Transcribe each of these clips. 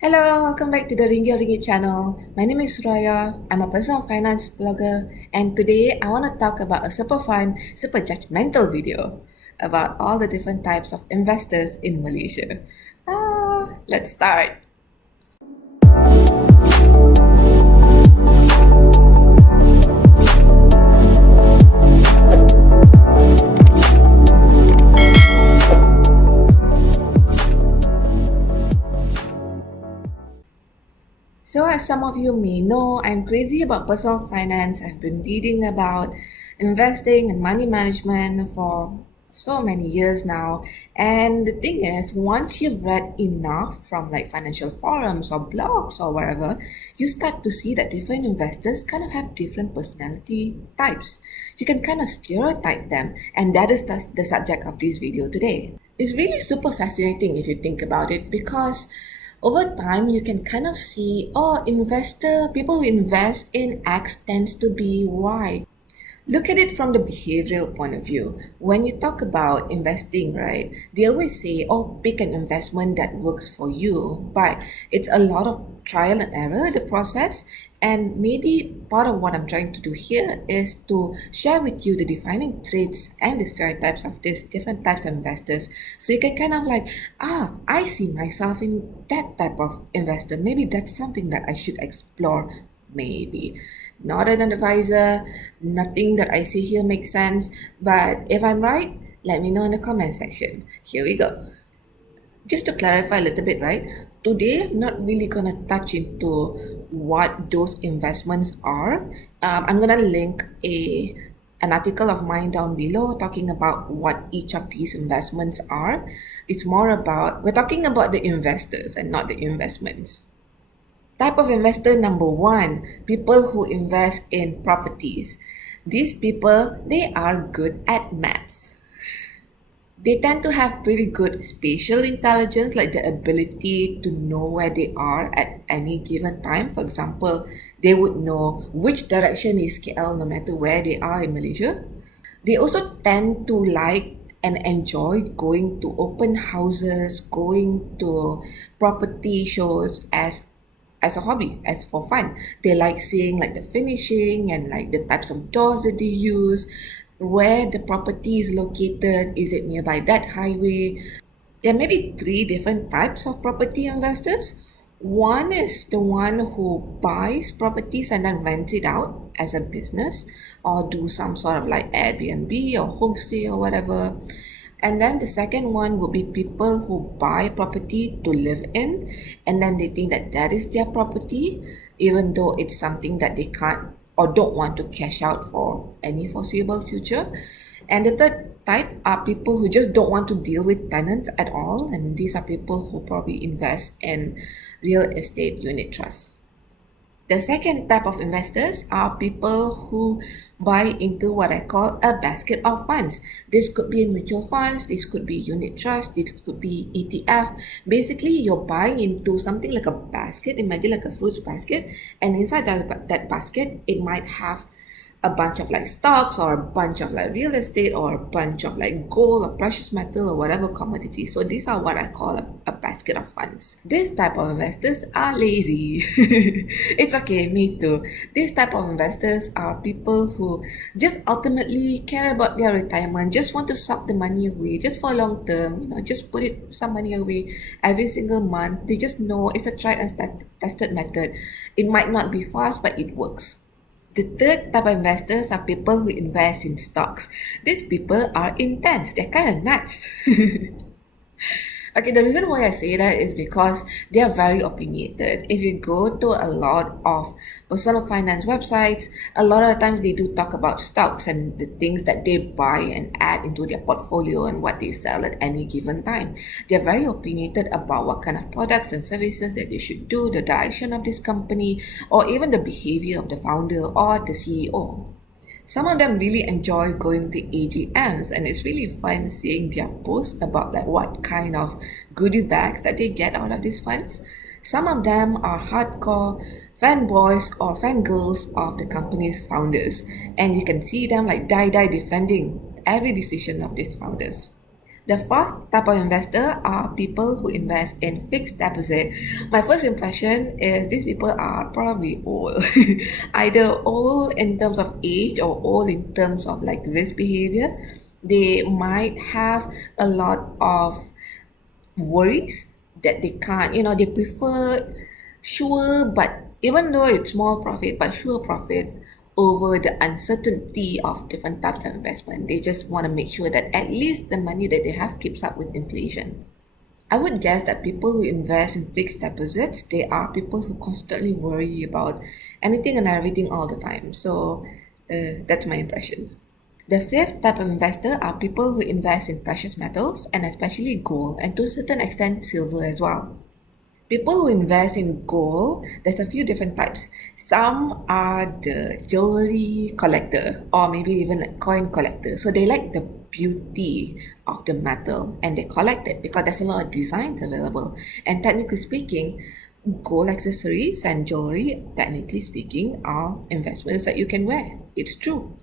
Hello, welcome back to the Ringgit Oh Ringgit channel. My name is Suraya. I'm a personal finance blogger, and today I want to talk about a super fun, super judgmental video about all the different types of investors in Malaysia. Let's start. So, as some of you may know, I'm crazy about personal finance. I've been reading about investing and money management for so many years now. And the thing is, once you've read enough from like financial forums or blogs or wherever, you start to see that different investors kind of have different personality types. You can kind of stereotype them, and that is the subject of this video today. It's really super fascinating if you think about it because over time you can kind of see, oh, investor people who invest in X tends to be Y. Look at it from the behavioral point of view. When you talk about investing, right, they always say, oh, pick an investment that works for you. But it's a lot of trial and error, the process. And maybe part of what I'm trying to do here is to share with you the defining traits and the stereotypes of these different types of investors. So you can kind of like, I see myself in that type of investor. Maybe that's something that I should explore. Maybe. Not an advisor, nothing that I say here makes sense, but if I'm right, let me know in the comment section. Here we go. Just to clarify a little bit, right? Today, I'm not really gonna touch into what those investments are. I'm gonna link an article of mine down below talking about what each of these investments are. It's more about, we're talking about the investors and not the investments. Type of investor number one, people who invest in properties. These people, they are good at maps. They tend to have pretty good spatial intelligence, like the ability to know where they are at any given time. For example, they would know which direction is KL no matter where they are in Malaysia. They also tend to like and enjoy going to open houses, going to property shows as a hobby, as for fun. They like seeing like the finishing and like the types of doors that they use, where the property is located, is it nearby that highway. There may be three different types of property investors. One is the one who buys properties and then rents it out as a business or do some sort of like Airbnb or homestay or whatever. And then the second one would be people who buy property to live in and then they think that that is their property, even though it's something that they can't or don't want to cash out for any foreseeable future. And the third type are people who just don't want to deal with tenants at all, and these are people who probably invest in real estate unit trusts. The second type of investors are people who buy into what I call a basket of funds. This could be mutual funds, this could be unit trust, this could be ETF. Basically, you're buying into something like a basket, imagine like a fruits basket, and inside that basket, it might have a bunch of like stocks or a bunch of like real estate or a bunch of like gold or precious metal or whatever commodity. So these are what I call a basket of funds. This type of investors are lazy. It's okay, me too. This type of investors are people who just ultimately care about their retirement, just want to suck the money away, just for long term, just put it some money away every single month. They just know it's a tried and tested method. It might not be fast, but it works. The third type of investors are people who invest in stocks. These people are intense. They're kind of nuts. Okay, the reason why I say that is because they are very opinionated. If you go to a lot of personal finance websites, a lot of the times they do talk about stocks and the things that they buy and add into their portfolio and what they sell at any given time. They're very opinionated about what kind of products and services that they should do, the direction of this company, or even the behavior of the founder or the CEO. Some of them really enjoy going to AGMs, and it's really fun seeing their posts about like what kind of goodie bags that they get out of these funds. Some of them are hardcore fanboys or fangirls of the company's founders, and you can see them like die defending every decision of these founders. The fourth type of investor are people who invest in fixed deposit. My first impression is these people are probably old, either old in terms of age or old in terms of like risk behavior. They might have a lot of worries that they can't, they prefer sure, but even though it's small profit, but sure profit over the uncertainty of different types of investment. They just want to make sure that at least the money that they have keeps up with inflation. I would guess that people who invest in fixed deposits, they are people who constantly worry about anything and everything all the time. So that's my impression. The fifth type of investor are people who invest in precious metals and especially gold and to a certain extent silver as well. People who invest in gold, there's a few different types. Some are the jewelry collector or maybe even like coin collector. So they like the beauty of the metal and they collect it because there's a lot of designs available. And technically speaking, gold accessories and jewelry, technically speaking, are investments that you can wear. It's true.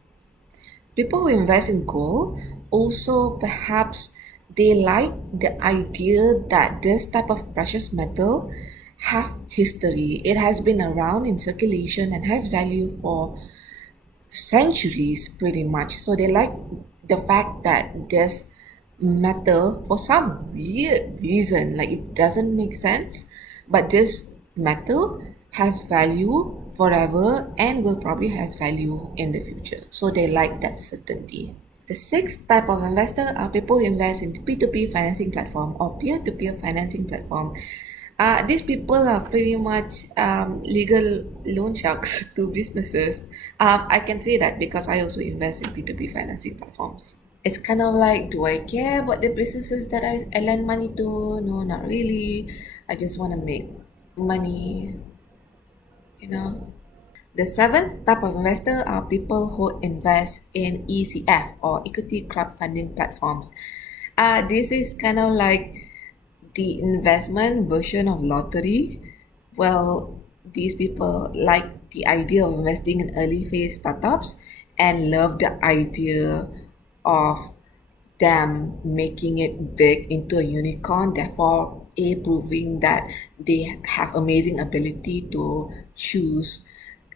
People who invest in gold also perhaps they like the idea that this type of precious metal have history. It has been around in circulation and has value for centuries pretty much. So they like the fact that this metal for some weird reason, like it doesn't make sense, but this metal has value forever and will probably has value in the future. So they like that certainty. The sixth type of investor are people who invest in P2P financing platform or peer-to-peer financing platform. These people are pretty much legal loan sharks to businesses. I can say that because I also invest in P2P financing platforms. It's kind of like, do I care about the businesses that I lend money to? No, not really. I just want to make money, you know. The seventh type of investor are people who invest in ECF or equity crowdfunding platforms. This is kind of like the investment version of lottery. Well, these people like the idea of investing in early phase startups and love the idea of them making it big into a unicorn, therefore A proving that they have amazing ability to choose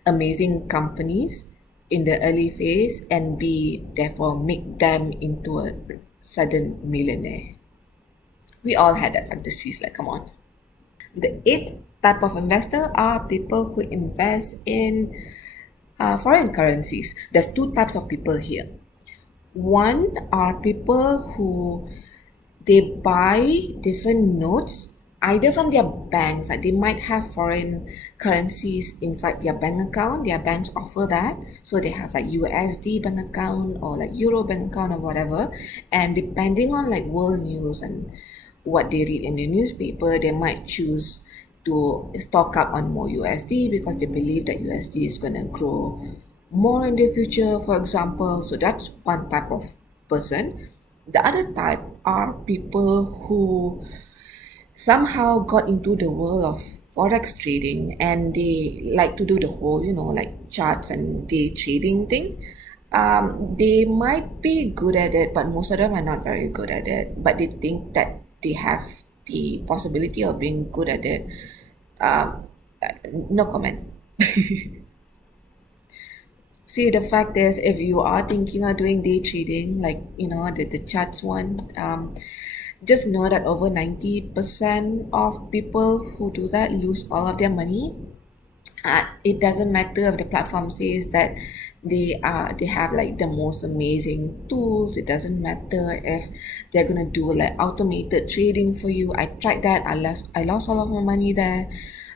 amazing companies in the early phase and B therefore make them into a sudden millionaire. We all had that fantasies, like come on. The eighth type of investor are people who invest in foreign currencies. There's two types of people here. One are people who they buy different notes either from their banks, like they might have foreign currencies inside their bank account. Their banks offer that, so they have like USD bank account or like Euro bank account or whatever. And depending on like world news and what they read in the newspaper, they might choose to stock up on more USD because they believe that USD is going to grow more in the future, for example. So that's one type of person. The other type are people who somehow got into the world of forex trading and they like to do the whole, like charts and day trading thing. They might be good at it, but most of them are not very good at it. But they think that they have the possibility of being good at it. Um, no comment. See, the fact is, if you are thinking of doing day trading, like the charts one, just know that over 90% of people who do that lose all of their money. It doesn't matter if the platform says that they have like the most amazing tools. It doesn't matter if they're gonna do like automated trading for you. I tried that. I lost all of my money there.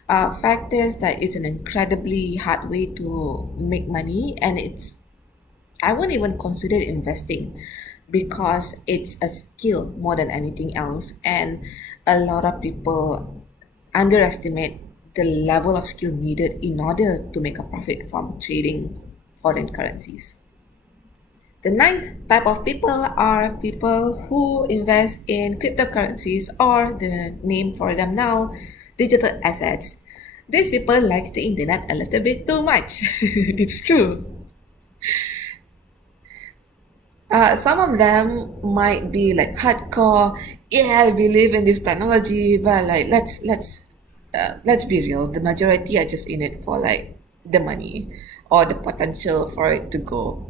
Fact is that it's an incredibly hard way to make money, and I won't even consider it investing because it's a skill more than anything else, and a lot of people underestimate the level of skill needed in order to make a profit from trading foreign currencies. The ninth type of people are people who invest in cryptocurrencies, or the name for them now, digital assets. These people like the internet a little bit too much. It's true. Some of them might be like hardcore. Yeah, I believe in this technology, but like let's be real. The majority are just in it for like the money or the potential for it to go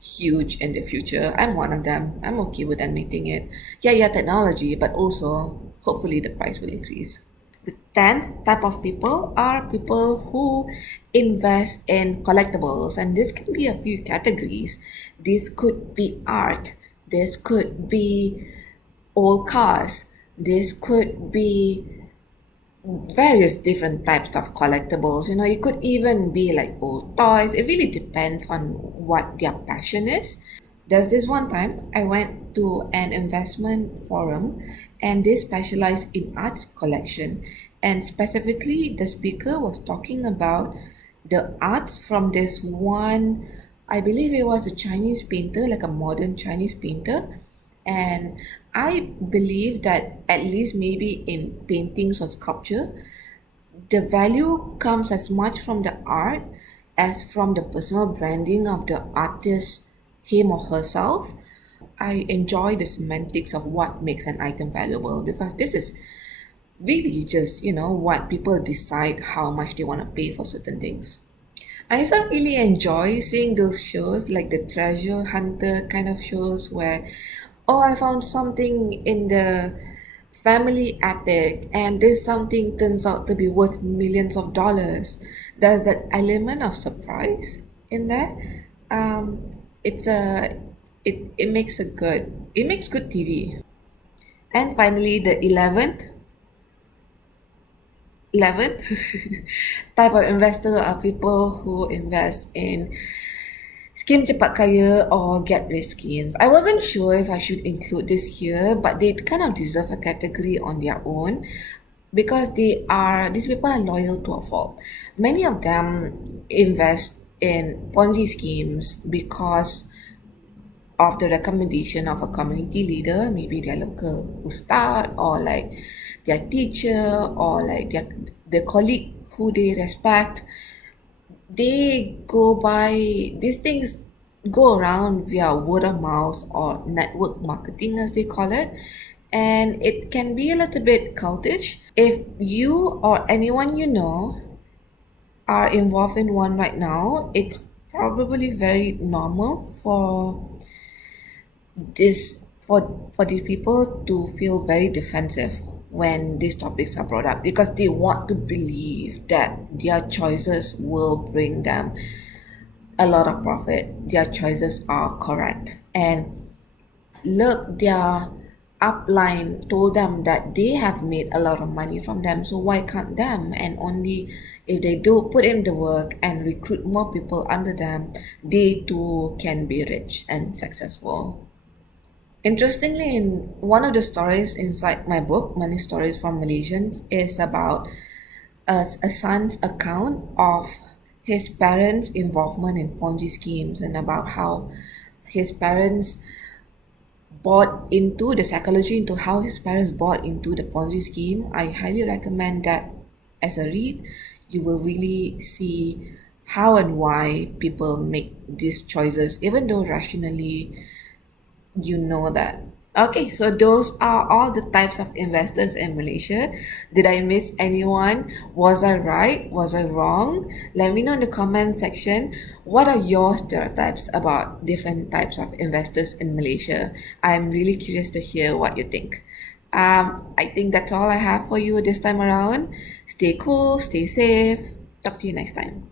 huge in the future. I'm one of them. I'm okay with admitting it. Yeah, yeah, technology, but also hopefully the price will increase. The 10th type of people are people who invest in collectibles, and this can be a few categories. This could be art, this could be old cars, this could be various different types of collectibles. You know, it could even be like old toys. It really depends on what their passion is. There's this one time I went to an investment forum and they specialize in arts collection. And specifically, the speaker was talking about the arts from this one, I believe it was a Chinese painter, like a modern Chinese painter. And I believe that at least maybe in paintings or sculpture, the value comes as much from the art as from the personal branding of the artist, him or herself. I enjoy the semantics of what makes an item valuable because this is really just, what people decide how much they want to pay for certain things. I also really enjoy seeing those shows like the treasure hunter kind of shows where, oh, I found something in the family attic and this something turns out to be worth millions of dollars. There's that element of surprise in there. It's a it makes it makes good TV. And finally, the 11th type of investor are people who invest in scheme cepat kaya or get rich schemes. I wasn't sure if I should include this here, but they kind of deserve a category on their own because these people are loyal to a fault. Many of them invest in Ponzi schemes because of the recommendation of a community leader, maybe their local ustad or like their teacher or like their colleague who they respect. They go by these things go around via word of mouth or network marketing as they call it, and it can be a little bit cultish. If you or anyone you know are involved in one right now, it's probably very normal for these people to feel very defensive when these topics are brought up because they want to believe that their choices will bring them a lot of profit. Their choices are correct. And look, their upline told them that they have made a lot of money from them, so why can't them? And only if they do put in the work and recruit more people under them, they too can be rich and successful. Interestingly, in one of the stories inside my book, Money Stories from Malaysians, is about a son's account of his parents' involvement in Ponzi schemes and about how his parents bought into the psychology into how his parents bought into the Ponzi scheme. I highly recommend that as a read. You will really see how and why people make these choices, even though rationally you know that. Okay, so those are all the types of investors in Malaysia. Did I miss anyone? Was I right? Was I wrong? Let me know in the comment section. What are your stereotypes about different types of investors in Malaysia? I'm really curious to hear what you think. I think that's all I have for you this time around. Stay cool, stay safe. Talk to you next time.